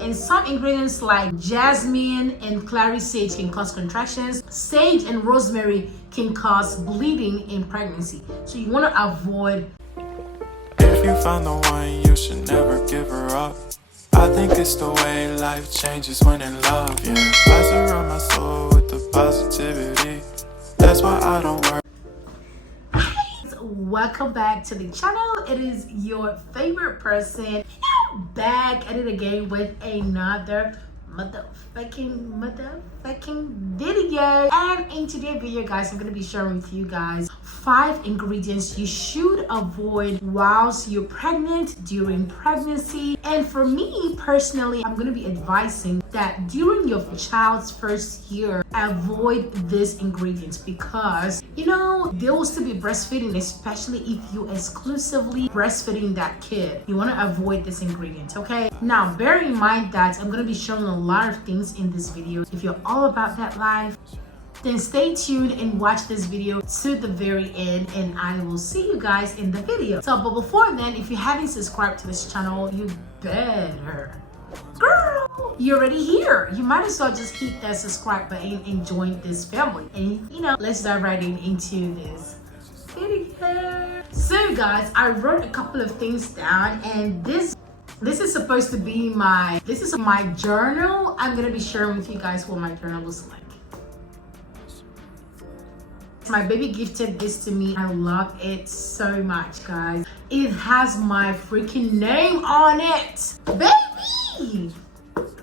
And some ingredients like jasmine and clary sage can cause contractions. Sage and rosemary can cause bleeding in pregnancy. So you want to avoid. If you found the one, you should never give her up. I think it's the way life changes when in love, yeah. I surround my soul with the positivity. That's why I don't worry. Welcome back to the channel. It is your favorite person back at it again with another motherfucking video. And in today's video, guys, I'm gonna be sharing with you guys 5 ingredients you should avoid whilst you're pregnant, during pregnancy. And for me personally, I'm gonna be advising that during your child's first year, avoid these ingredients because you know they will still be breastfeeding, especially if you exclusively breastfeeding that kid. You want to avoid this ingredient, okay? Now bear in mind that I'm going to be showing a lot of things in this video. If you're all about that life, then stay tuned and watch this video to the very end, and I will see you guys in the video. So but before then, if you haven't subscribed to this channel, you better. Girl, you're already here. You might as well just hit that subscribe button and join this family. And you know, let's dive right into this video. So guys, I wrote a couple of things down, and this is supposed to be my journal. I'm gonna be sharing with you guys what my journal looks like. My baby gifted this to me. I love it so much, guys. It has my freaking name on it, baby.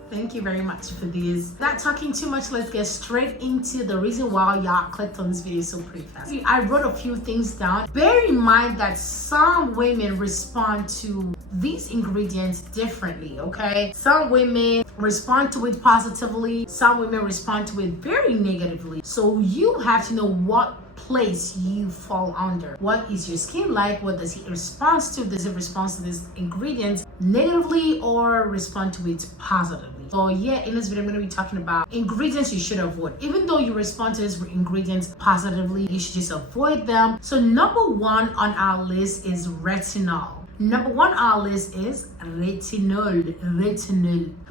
Thank you very much for this. Not talking too much, let's get straight into the reason why y'all clicked on this video so pretty fast. I wrote a few things down. Bear in mind that some women respond to these ingredients differently, okay? Some women respond to it positively, some women respond to it very negatively. So you have to know what place you fall under. What is your skin like? What does it respond to? Does it respond to these ingredients negatively or respond to it positively? So yeah, in this video I'm going to be talking about ingredients you should avoid. Even though you respond to these ingredients positively, you should just avoid them. So number 1 on our list is retinol. Number 1 on our list is retinol.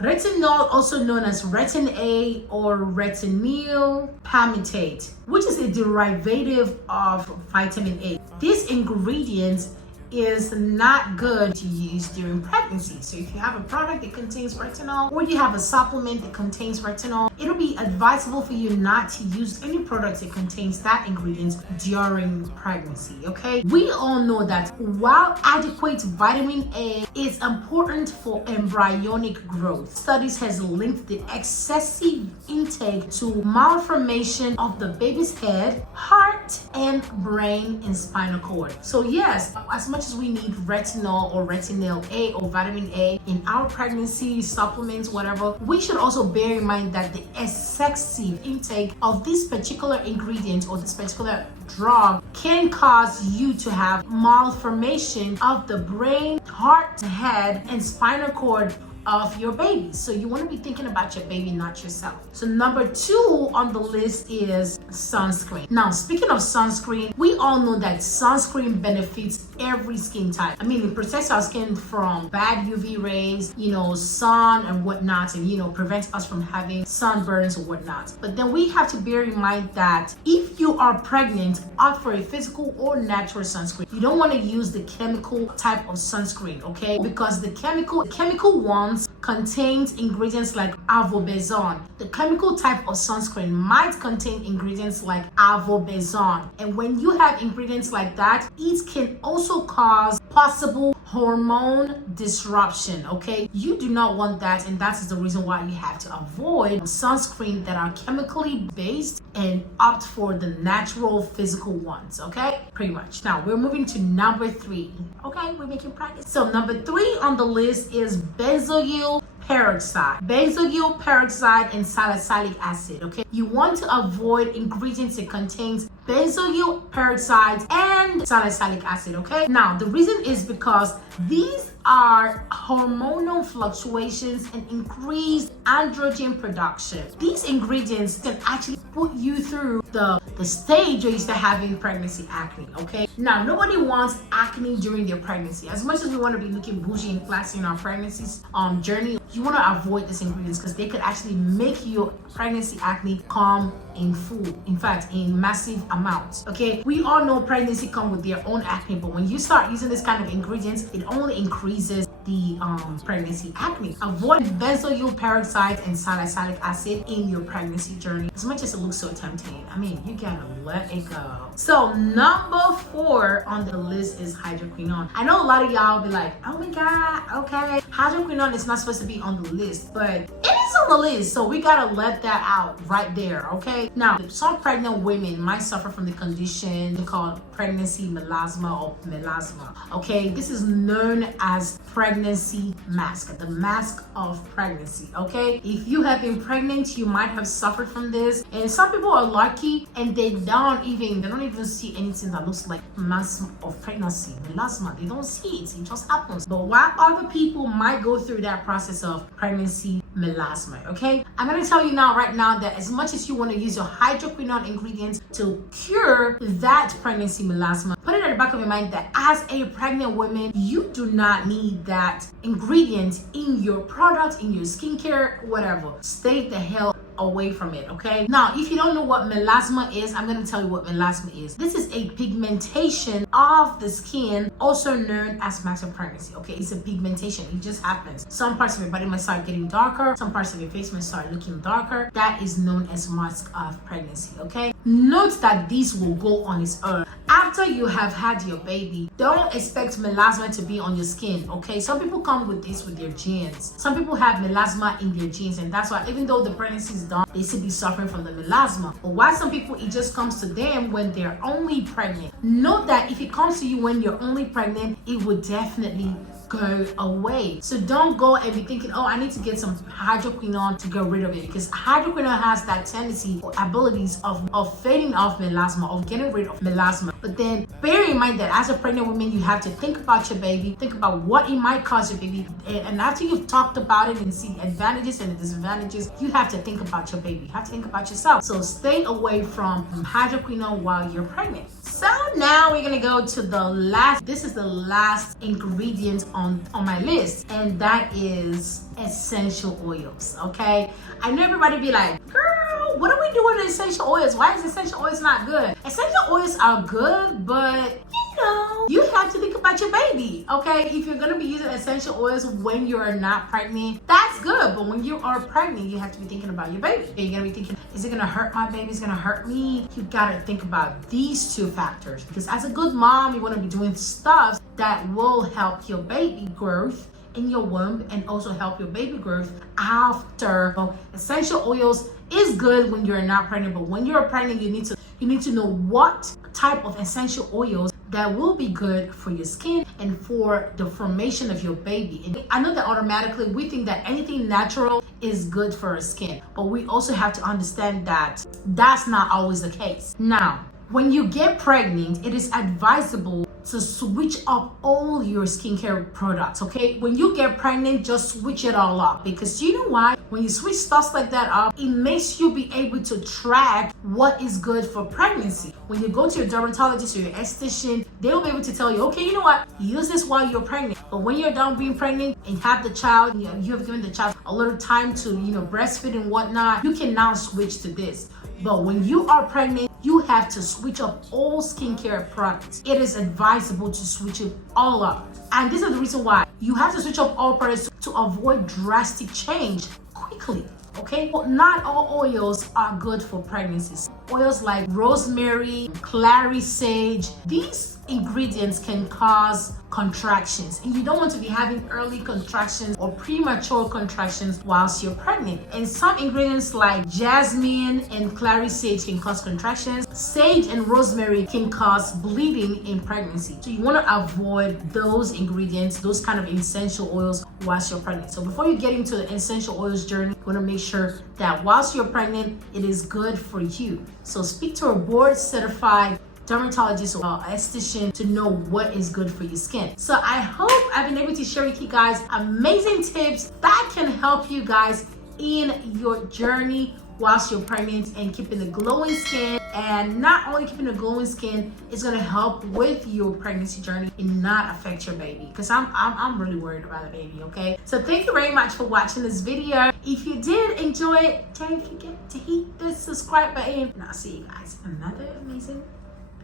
Retinol, also known as retin A or retinol palmitate, which is a derivative of vitamin A. This ingredient is not good to use during pregnancy. So if you have a product that contains retinol, or you have a supplement that contains retinol, it'll be advisable for you not to use any product that contains that ingredient during pregnancy, okay? We all know that while adequate vitamin A is important for embryonic growth, studies has linked the excessive intake to malformation of the baby's head, heart, and brain and spinal cord. So yes, as much as we need retinol or retinol A or vitamin A in our pregnancy, supplements, whatever, we should also bear in mind that the excessive intake of this particular ingredient or this particular drug can cause you to have malformation of the brain, heart, head, and spinal cord of your baby. So you want to be thinking about your baby, not yourself. So number 2 on the list is sunscreen. Now, speaking of sunscreen, we all know that sunscreen benefits every skin type. I mean, it protects our skin from bad UV rays, you know, sun and whatnot, and you know, prevents us from having sunburns or whatnot. But then we have to bear in mind that if you are pregnant, opt for a physical or natural sunscreen. You don't want to use the chemical type of sunscreen, okay? Because the chemical ones contains ingredients like avobenzone. The chemical type of sunscreen might contain ingredients like avobenzone, and when you have ingredients like that, it can also cause possible hormone disruption, okay? You do not want that, and that is the reason why you have to avoid sunscreen that are chemically based and opt for the natural physical ones, okay? Pretty much. Now we're moving to number 3, okay? We're making progress. So number 3 on the list is benzoyl peroxide. Benzoyl peroxide and salicylic acid, okay? You want to avoid ingredients that contains benzoyl peroxide and salicylic acid, okay? Now, the reason is because these are hormonal fluctuations and increased androgen production. These ingredients can actually put you through the the stage where you start having pregnancy acne, okay? Now, nobody wants acne during their pregnancy. As much as we want to be looking bougie and classy in our pregnancy's journey, you want to avoid these ingredients because they could actually make your pregnancy acne come in full, in fact, in massive amounts, okay? We all know pregnancy come with their own acne, but when you start using this kind of ingredients, it only increases the pregnancy acne. Avoid benzoyl peroxide and salicylic acid in your pregnancy journey. As much as it looks so tempting, I mean, you gotta let it go. So number 4 on the list is hydroquinone. I know a lot of y'all be like, oh my god, okay, hydroquinone is not supposed to be on the list, but it is on the list, so we gotta let that out right there, okay? Now, some pregnant women might suffer from the condition called pregnancy melasma or melasma, okay? This is known as pregnancy mask, the mask of pregnancy, okay? If you have been pregnant, you might have suffered from this, and some people are lucky and they don't even see anything that looks like mask of pregnancy, melasma. They don't see it, it just happens. But while other people might go through that process of pregnancy melasma, okay? I'm gonna tell you now, right now, that as much as you want to use your hydroquinone ingredients to cure that pregnancy melasma, put it at the back of your mind that as a pregnant woman, you do not need that ingredient in your product, in your skincare, whatever. Stay the hell away from it, okay? Now, if you don't know what melasma is, I'm gonna tell you what melasma is. This is a pigmentation of the skin, also known as marks of pregnancy, okay? It's a pigmentation, it just happens. Some parts of your body might start getting darker, some parts of your face might start looking darker. That is known as marks of pregnancy, okay? Note that this will go on its own. After you have had your baby, don't expect melasma to be on your skin, okay? Some people come with this with their genes. Some people have melasma in their genes, and that's why even though the pregnancy is done, they still be suffering from the melasma. But why some people, it just comes to them when they're only pregnant. Note that if it comes to you when you're only pregnant, it would definitely go away. So don't go and be thinking, oh, I need to get some hydroquinone to get rid of it, because hydroquinone has that tendency or abilities of fading off melasma, of getting rid of melasma. But then bear in mind that as a pregnant woman, you have to think about your baby, think about what it might cause your baby, and after you've talked about it and see the advantages and the disadvantages, you have to think about your baby, you have to think about yourself. So stay away from hydroquinone while you're pregnant. So now we're gonna go to the last, this is the last ingredient on my list, and that is essential oils, okay? I know everybody be like, girl, what are we doing with essential oils? Why is essential oils not good? Essential oils are good, but you know, you have to think about your baby, okay? If you're gonna be using essential oils when you're not pregnant, that's good, but when you are pregnant, you have to be thinking about your baby. You're gonna be thinking, is it gonna hurt my baby? Is it gonna hurt me? You gotta think about these two factors, because as a good mom, you wanna be doing stuff that will help your baby growth in your womb and also help your baby growth after. So essential oils is good when you're not pregnant, but when you're pregnant, you need to know what type of essential oils that will be good for your skin and for the formation of your baby. And I know that automatically we think that anything natural is good for our skin, but we also have to understand that that's not always the case. Now, when you get pregnant, it is advisable to switch up all your skincare products, okay? When you get pregnant, just switch it all up, because you know why? When you switch stuff like that up, it makes you be able to track what is good for pregnancy. When you go to your dermatologist or your esthetician, they'll be able to tell you, okay, you know what? Use this while you're pregnant. But when you're done being pregnant and have the child, you have given the child a little time to, breastfeed and whatnot, you can now switch to this. But when you are pregnant, you have to switch up all skincare products. It is advisable to switch it all up. And this is the reason why you have to switch up all products to avoid drastic change quickly. Okay, well, not all oils are good for pregnancies. Oils like rosemary, clary sage, these ingredients can cause contractions, and you don't want to be having early contractions or premature contractions whilst you're pregnant. And some ingredients like jasmine and clary sage can cause contractions. Sage and rosemary can cause bleeding in pregnancy. So you want to avoid those ingredients, those kind of essential oils whilst you're pregnant. So before you get into the essential oils journey, you want to make sure that whilst you're pregnant, it is good for you. So speak to a board certified dermatologist or esthetician to know what is good for your skin. So I hope I've been able to share with you guys amazing tips that can help you guys in your journey whilst you're pregnant and keeping the glowing skin. And not only keeping the glowing skin, it's gonna help with your pregnancy journey and not affect your baby. Because I'm really worried about the baby, okay? So thank you very much for watching this video. If you did enjoy it, don't forget to hit the subscribe button. And I'll see you guys in another amazing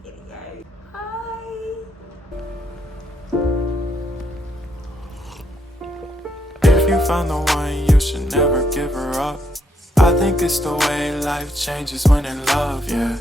video. Bye. If you found the one, you should never give her up. I think it's the way life changes when in love, yeah.